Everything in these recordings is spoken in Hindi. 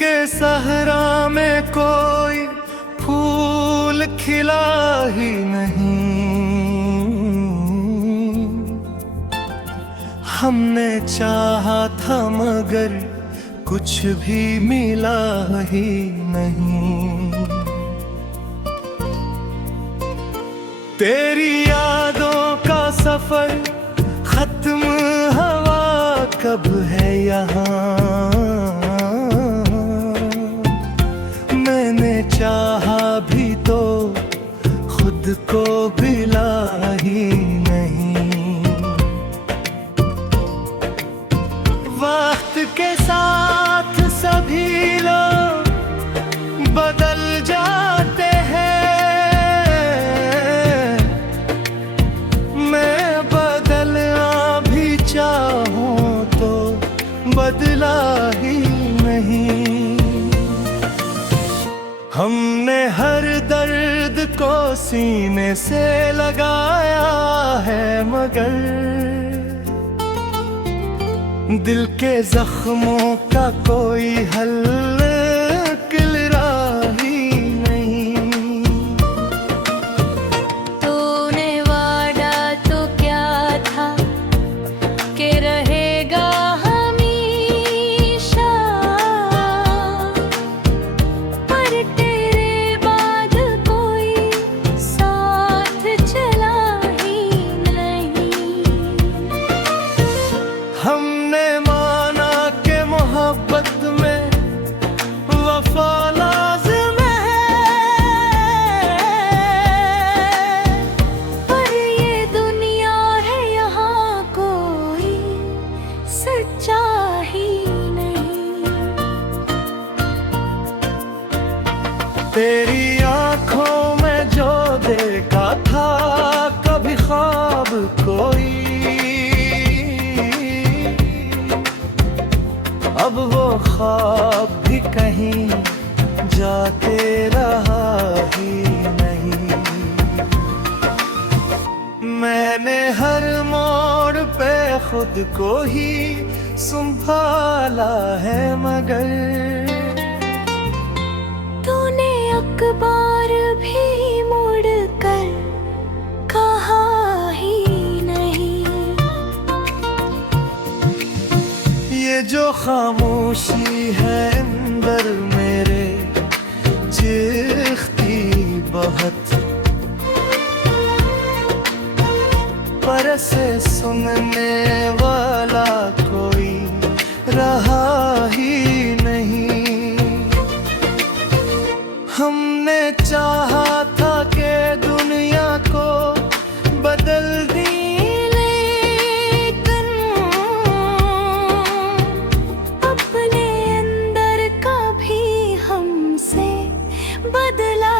के सहरा में कोई फूल खिला ही नहीं। हमने चाहा था मगर कुछ भी मिला ही नहीं। तेरी यादों का सफर खत्म हवा कब है यहाँ। मैंने चाहा भी तो खुद को मिला ही नहीं। वक्त के साथ सभी लोग बदल जाते हैं। मैं बदलना भी चाहूं तो बदला ही नहीं। हमने हर दर्द को सीने से लगाया है मगर दिल के जख्मों का कोई हल निकला ही नहीं। तूने वादा तो क्या था कि रहेगा हमेशा, पर तेरे बाद कोई साथ चला ही नहीं। हमने माना कि मोहब्बत में वफा लाज़िम है, पर ये दुनिया है यहाँ कोई सच्चा ही नहीं। तेरी आंखों में जो देखा था कभी ख्वाब कोई, अब वो ख्वाब भी कहीं जाके रहा ही नहीं। मैंने हर मोड़ पे खुद को ही संभाला है मगर तूने अखबार भी मोड़ कर कहा ही नहीं। ये जो खामोशी है अंदर मेरे चीखती बहुत, पर से सुनने वाला कोई रहा ही नहीं। हमने चाहा था कि दुनिया को बदल दी, अपने अंदर का भी हमसे बदला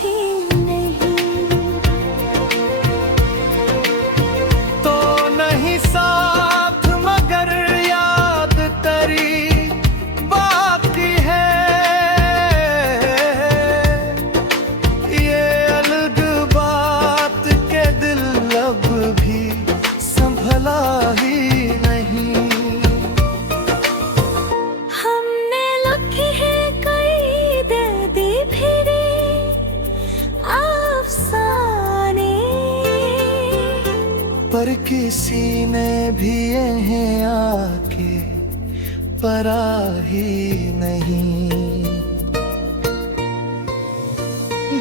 ही नहीं। तो नहीं साथ मगर याद तेरी बाकी है। ये अलग बात के दिल अब भी संभला ही नहीं। हमने लकी है कई दे दी फिरे अफसाने, पर किसी ने भी यहीं आके परा ही नहीं।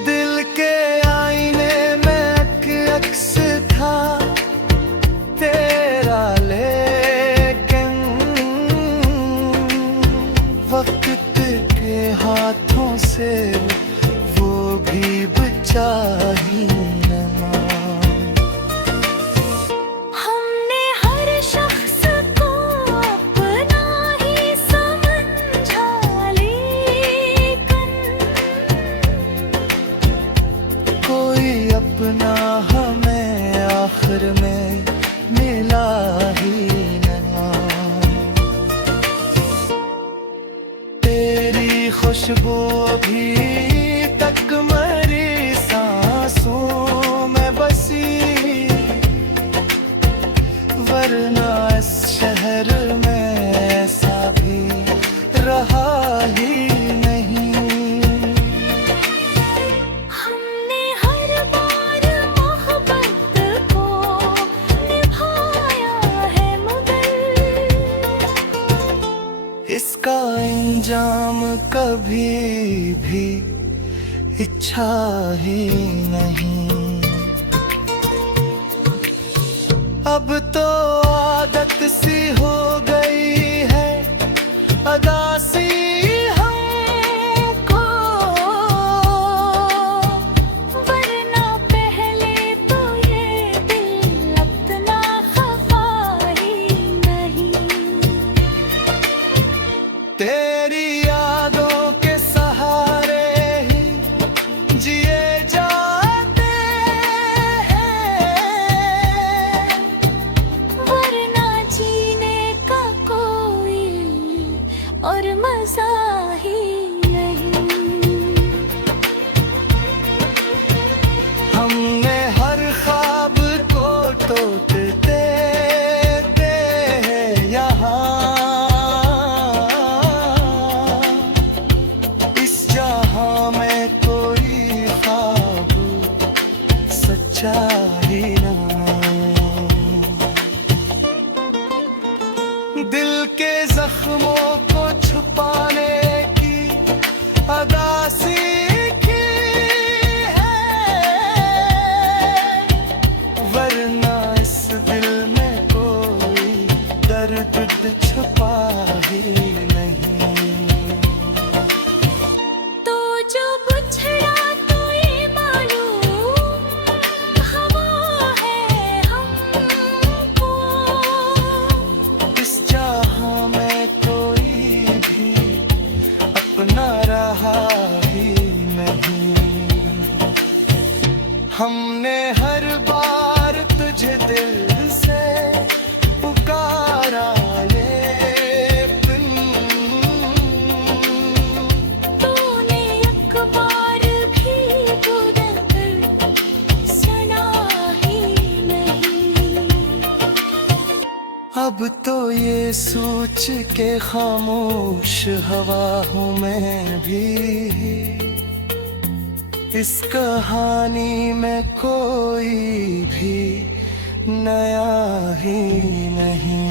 दिल के आईने में एक अक्स था तेरा, लेकिन वक्त के हाथों से वो भी बचा ही ना। हमने हर शख्स को अपना ही समझा, लेकिन कोई अपना हमें आखिर में मिला ही ना। तेरी खुशबू अभी तक मेरी सांसों इच्छा ही नहीं। अब तो आदत सी हो गई है अदासी हमको, वरना पहले तो ये दिल अपना खफा ही नहीं। तेरी यादों के सहारे ही जिए जाते हैं, वरना जीने का कोई और मजा ही नहीं। हमने हर ख्वाब को तोड़ते हैं यहाँ, इस जहां में कोई ख्वाब सच्चा ही नहीं। दिल के जख्मों को छुपाने की अदा सीखी है, वरना इस दिल में कोई दर्द छुपा ही नहीं। तो जो बिछड़ा तो ये मालूम हवा है हमको, इस जहां में कोई भी अपना रहा ही नहीं। हमने हर बार तुझे दिल से पुकारा लेकिन तूने एक बार भी बुलंद सुना ही नहीं। अब तो ये सोच के खामोश हवा हूँ मैं भी, इस कहानी में कोई भी नया ही नहीं।